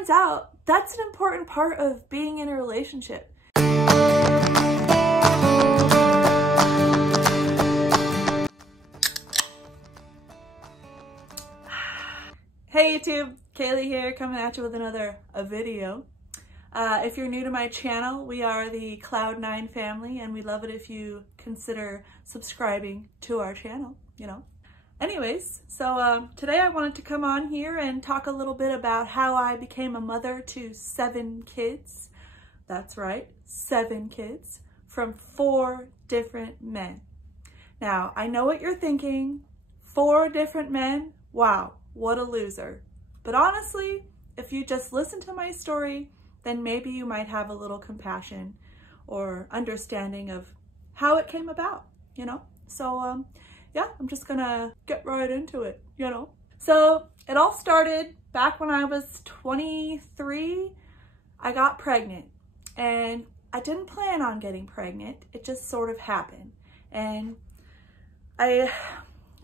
turns out that's an important part of being in a relationship. Hey YouTube, Kaylee here, coming at you with another video. If you're new to my channel, we are the Cloud9 family, and we'd love it if you consider subscribing to our channel, you know. Anyways, so today I wanted to come on here and talk a little bit about how I became a mother to 7 kids. That's right, 7 kids from 4 different men. Now, I know what you're thinking, 4 different men? Wow, what a loser. But honestly, if you just listen to my story, then maybe you might have a little compassion or understanding of how it came about, you know? So, yeah, I'm just gonna get right into it, you know? So it all started back when I was 23. I got pregnant, and I didn't plan on getting pregnant. It just sort of happened. And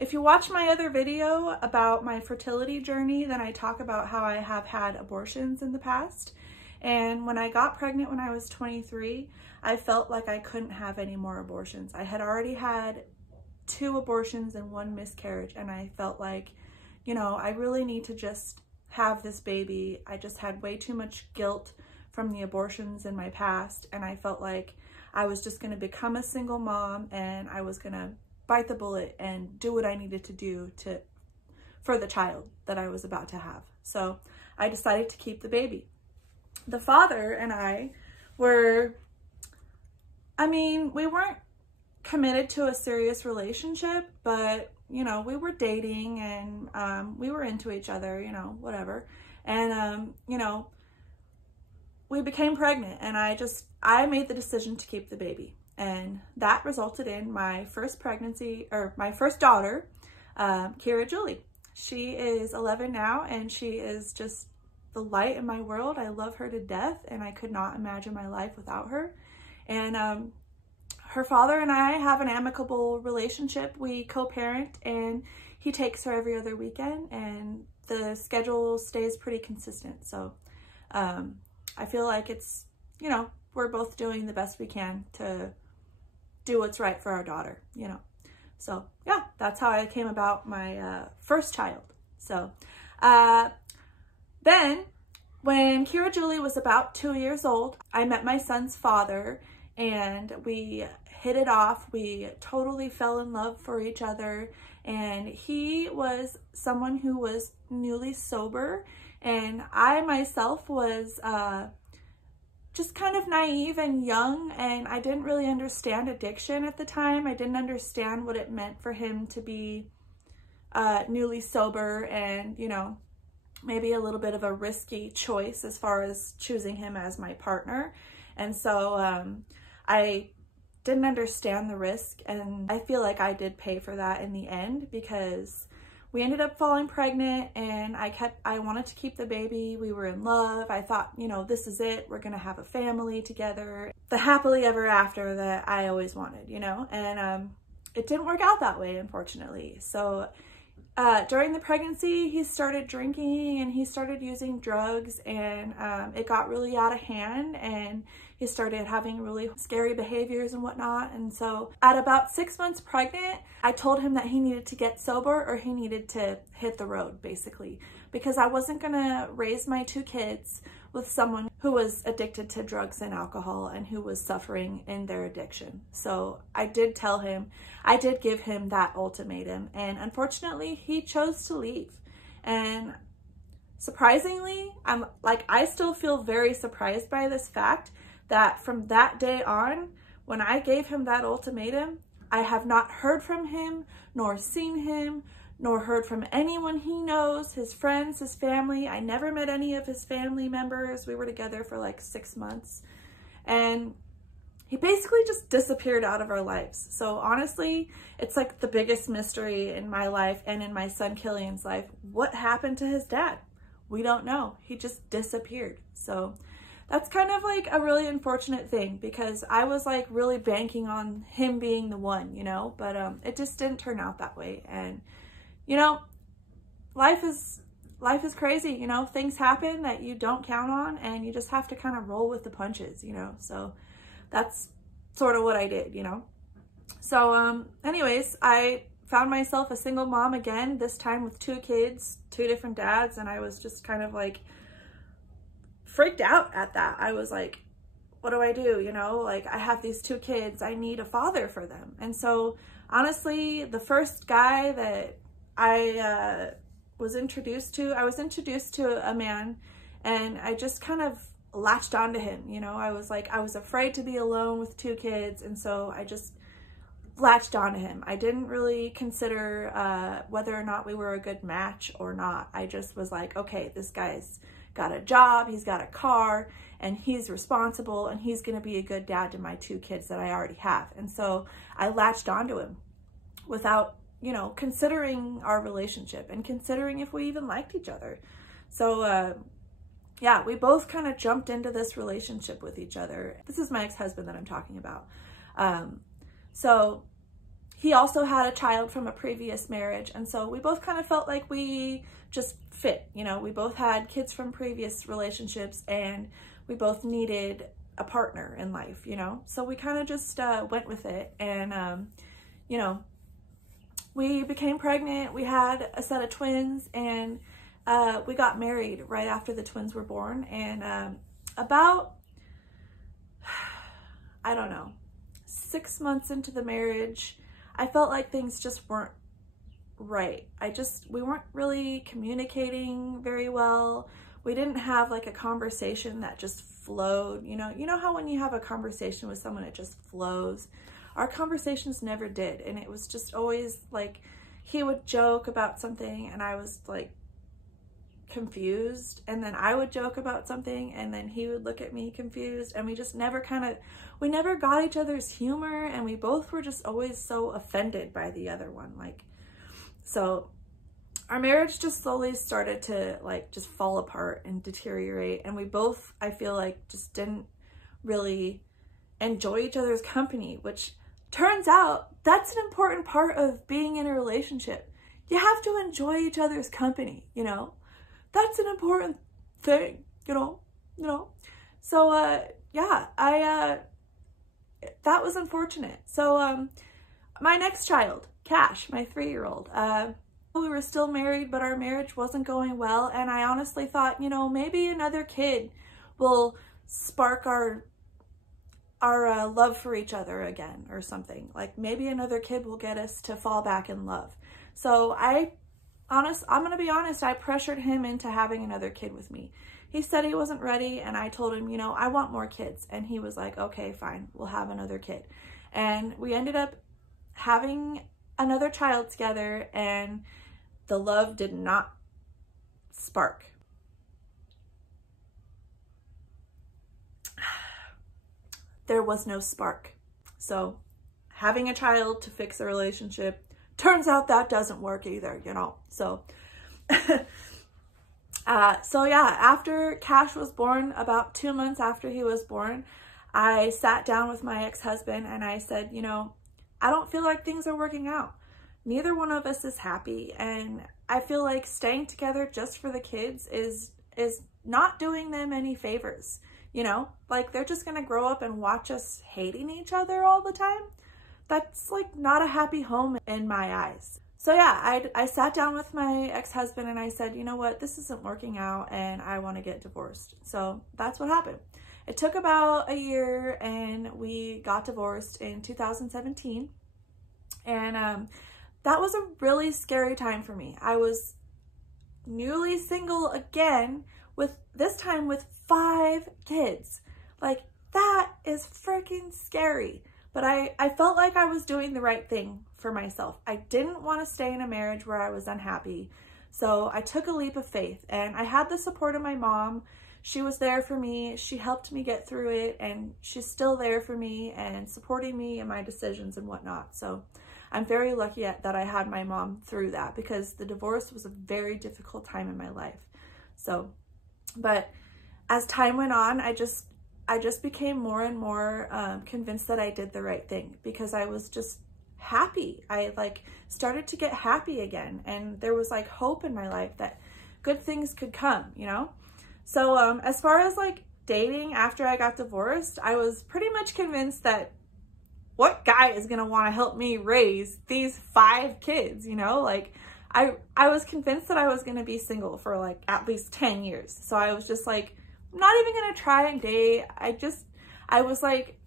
if you watch my other video about my fertility journey, then I talk about how I have had abortions in the past. And when I got pregnant when I was 23, I felt like I couldn't have any more abortions. I had already had 2 abortions and 1 miscarriage, and I felt like, you know, I really need to just have this baby. I just had way too much guilt from the abortions in my past, and I felt like I was just going to become a single mom, and I was going to bite the bullet and do what I needed to do for the child that I was about to have. So I decided to keep the baby. The father and I were, we weren't committed to a serious relationship, but, you know, we were dating, and we were into each other, you know, whatever. And, you know, we became pregnant, and I made the decision to keep the baby. And that resulted in my first pregnancy, or my first daughter, Keira Julie. She is 11 now, and she is just the light in my world. I love her to death, and I could not imagine my life without her. And her father and I have an amicable relationship. We co-parent, and he takes her every other weekend, and the schedule stays pretty consistent. So I feel like it's, you know, we're both doing the best we can to do what's right for our daughter, you know. So yeah, that's how I came about my first child. So then when Keira Julie was about 2 years old, I met my son's father, and we hit it off. We totally fell in love for each other, and he was someone who was newly sober, and I myself was just kind of naive and young, and I didn't really understand addiction at the time. I didn't understand what it meant for him to be newly sober, and, you know, maybe a little bit of a risky choice as far as choosing him as my partner. And so I didn't understand the risk, and I feel like I did pay for that in the end, because we ended up falling pregnant, and I wanted to keep the baby. We were in love. I thought, you know, this is it. We're gonna have a family together. The happily ever after that I always wanted, you know? And it didn't work out that way, unfortunately. So during the pregnancy, he started drinking, and he started using drugs, and it got really out of hand, and he started having really scary behaviors and whatnot. And so at about 6 months pregnant, I told him that he needed to get sober, or he needed to hit the road, basically, because I wasn't gonna raise my 2 kids with someone who was addicted to drugs and alcohol, and who was suffering in their addiction. So I did tell him, I did give him that ultimatum, and unfortunately he chose to leave. And surprisingly, I still feel very surprised by this fact that from that day on, when I gave him that ultimatum, I have not heard from him, nor seen him, nor heard from anyone he knows, his friends, his family. I never met any of his family members. We were together for like 6 months, and he basically just disappeared out of our lives. So honestly, it's like the biggest mystery in my life and in my son Killian's life. What happened to his dad? We don't know. He just disappeared. So that's kind of like a really unfortunate thing, because I was like really banking on him being the one, you know, but it just didn't turn out that way. And, you know, life is life is crazy, you know, things happen that you don't count on, and you just have to kind of roll with the punches, you know. So that's sort of what I did, you know. So anyways, I found myself a single mom again, this time with 2 kids, 2 different dads, and I was just kind of like freaked out at that. I was like, what do I do? You know, like, I have these 2 kids, I need a father for them. And so honestly, the first guy that I was introduced to a man, and I just kind of latched onto him. You know, I was afraid to be alone with 2 kids, and so I just latched onto him. I didn't really consider whether or not we were a good match or not. I just was like, okay, this guy's got a job, he's got a car, and he's responsible, and he's gonna be a good dad to my 2 kids that I already have. And so I latched onto him without, you know, considering our relationship and considering if we even liked each other. So yeah, we both kind of jumped into this relationship with each other. This is my ex-husband that I'm talking about. So he also had a child from a previous marriage, and so we both kind of felt like we just fit, you know. We both had kids from previous relationships, and we both needed a partner in life, you know. So we kind of just went with it, and you know, we became pregnant. We had a set of twins, and we got married right after the twins were born. And about, I don't know, 6 months into the marriage, I felt like things just weren't right. We weren't really communicating very well. We didn't have like a conversation that just flowed. You know how when you have a conversation with someone, it just flows? Our conversations never did. And it was just always like, he would joke about something and I was like confused, and then I would joke about something and then he would look at me confused, and we just never we never got each other's humor, and we both were just always so offended by the other one. Like, so our marriage just slowly started to like just fall apart and deteriorate, and we both, I feel like, just didn't really enjoy each other's company, which turns out that's an important part of being in a relationship. You have to enjoy each other's company, you know? That's an important thing, you know? So, yeah, that was unfortunate. So, my next child, Kash, my 3-year-old, we were still married, but our marriage wasn't going well. And I honestly thought, you know, maybe another kid will spark our love for each other again or something. Like, maybe another kid will get us to fall back in love. So I'm going to be honest, I pressured him into having another kid with me. He said he wasn't ready, and I told him, you know, I want more kids. And he was like, okay, fine, we'll have another kid. And we ended up having another child together, and the love did not spark. There was no spark. So having a child to fix a relationship, turns out that doesn't work either, you know. So so yeah, after Kash was born, about 2 months after he was born, I sat down with my ex-husband and I said, you know, I don't feel like things are working out. Neither one of us is happy, and I feel like staying together just for the kids is not doing them any favors, you know? Like, they're just gonna grow up and watch us hating each other all the time. That's like not a happy home in my eyes. So yeah, I sat down with my ex-husband and I said, you know what, this isn't working out and I want to get divorced. So that's what happened. It took about a year and we got divorced in 2017. And that was a really scary time for me. I was newly single again, this time with 5 kids. Like, that is freaking scary. But I felt like I was doing the right thing for myself. I didn't want to stay in a marriage where I was unhappy. So I took a leap of faith, and I had the support of my mom. She was there for me. She helped me get through it, and she's still there for me and supporting me in my decisions and whatnot. So I'm very lucky that I had my mom through that, because the divorce was a very difficult time in my life. So, but as time went on, I just became more and more convinced that I did the right thing, because I was just happy. I like started to get happy again, and there was like hope in my life that good things could come, you know? So as far as like dating after I got divorced, I was pretty much convinced that what guy is gonna want to help me raise these 5 kids, you know? Like I was convinced that I was gonna be single for like at least 10 years. So I was just like, I'm not even gonna try and date. I was like,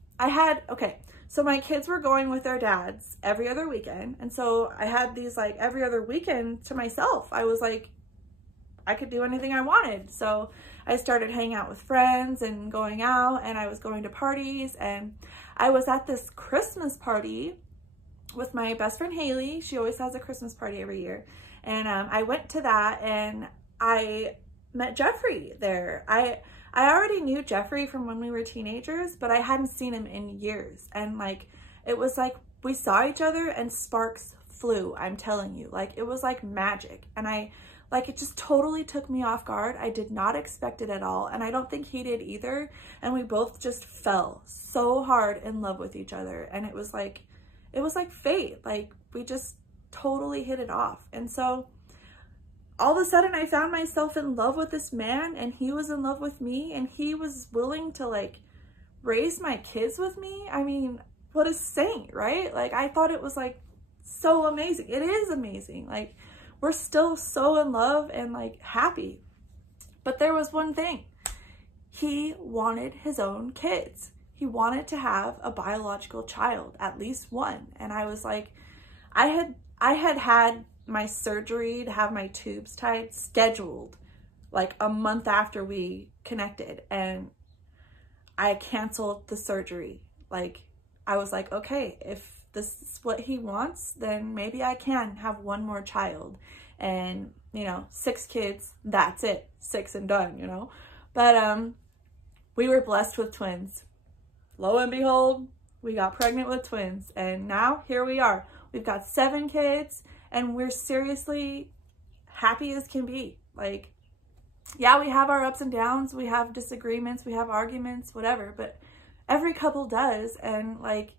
okay, so my kids were going with their dads every other weekend. And so I had these like every other weekend to myself. I was like, I could do anything I wanted. So I started hanging out with friends and going out, and I was going to parties, and I was at this Christmas party with my best friend Haley. She always has a Christmas party every year. And I went to that, and I met Jeffrey there. I already knew Jeffrey from when we were teenagers, but I hadn't seen him in years. And like, it was like we saw each other and sparks flew, I'm telling you. Like, it was like magic. And it just totally took me off guard. I did not expect it at all. And I don't think he did either. And we both just fell so hard in love with each other. And it was like fate. Like, we just totally hit it off. And so all of a sudden I found myself in love with this man, and he was in love with me, and he was willing to like raise my kids with me. I mean, what a saint, right? Like, I thought it was like so amazing. It is amazing. Like, we're still so in love and like happy. But there was one thing. He wanted his own kids. He wanted to have a biological child, at least one. And I was like, I had my surgery to have my tubes tied scheduled like a month after we connected, and I canceled the surgery. Like, I was like, okay, if this is what he wants, then maybe I can have one more child. And, you know, 6 kids, that's it, 6 and done, you know. But we were blessed with twins. Lo and behold, we got pregnant with twins, and now here we are. We've got 7 kids, and we're seriously happy as can be. Like, yeah, we have our ups and downs, we have disagreements, we have arguments, whatever, but every couple does. And like,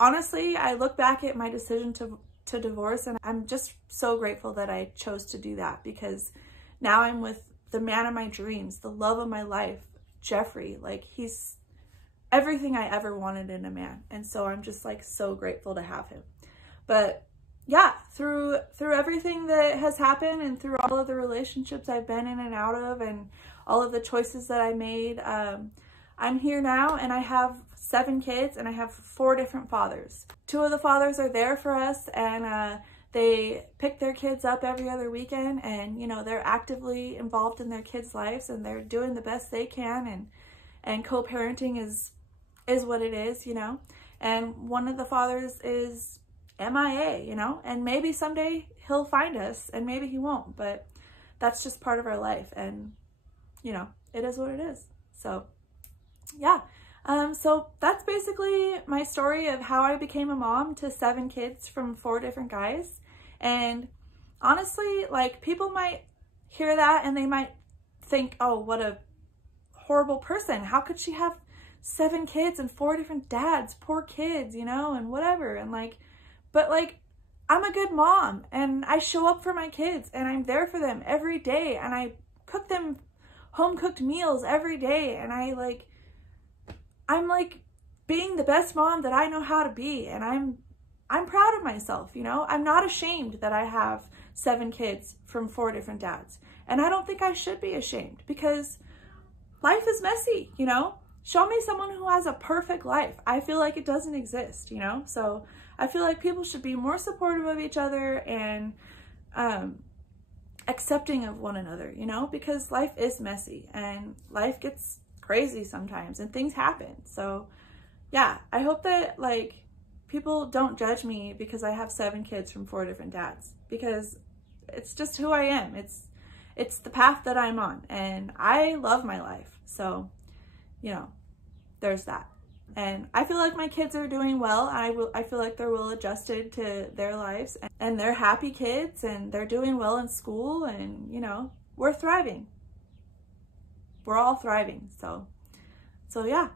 honestly, I look back at my decision to divorce, and I'm just so grateful that I chose to do that, because now I'm with the man of my dreams, the love of my life, Jeffrey. Like, he's everything I ever wanted in a man. And so I'm just like so grateful to have him. But yeah, through everything that has happened, and through all of the relationships I've been in and out of, and all of the choices that I made, I'm here now, and I have 7 kids, and I have 4 different fathers. 2 of the fathers are there for us, and they pick their kids up every other weekend, and you know, they're actively involved in their kids' lives, and they're doing the best they can, and co-parenting is what it is, you know. And one of the fathers is MIA, you know, and maybe someday he'll find us, and maybe he won't, but that's just part of our life, and you know, it is what it is. So yeah, so that's basically my story of how I became a mom to 7 kids from 4 different guys. And honestly, like, people might hear that and they might think, oh, what a horrible person. How could she have 7 kids and 4 different dads? Poor kids, you know, and whatever. And like, but like, I'm a good mom, and I show up for my kids, and I'm there for them every day, and I cook them home-cooked meals every day, and I'm like being the best mom that I know how to be, and I'm proud of myself, you know. I'm not ashamed that I have 7 kids from 4 different dads, and I don't think I should be ashamed, because life is messy, you know. Show me someone who has a perfect life. I feel like it doesn't exist, you know. So I feel like people should be more supportive of each other and accepting of one another, you know, because life is messy and life gets crazy sometimes and things happen. So yeah, I hope that like people don't judge me because I have 7 kids from 4 different dads, because it's just who I am. It's the path that I'm on, and I love my life. So, you know, there's that. And I feel like my kids are doing well. I feel like they're well adjusted to their lives, and they're happy kids, and they're doing well in school, and you know, we're thriving. We're all thriving. So yeah,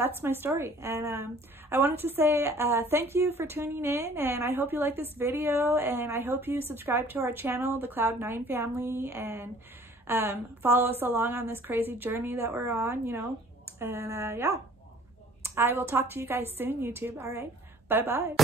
that's my story. And I wanted to say thank you for tuning in, and I hope you like this video, and I hope you subscribe to our channel, the Cloud9 family, and follow us along on this crazy journey that we're on, you know. And yeah, I will talk to you guys soon, YouTube. All right, bye-bye.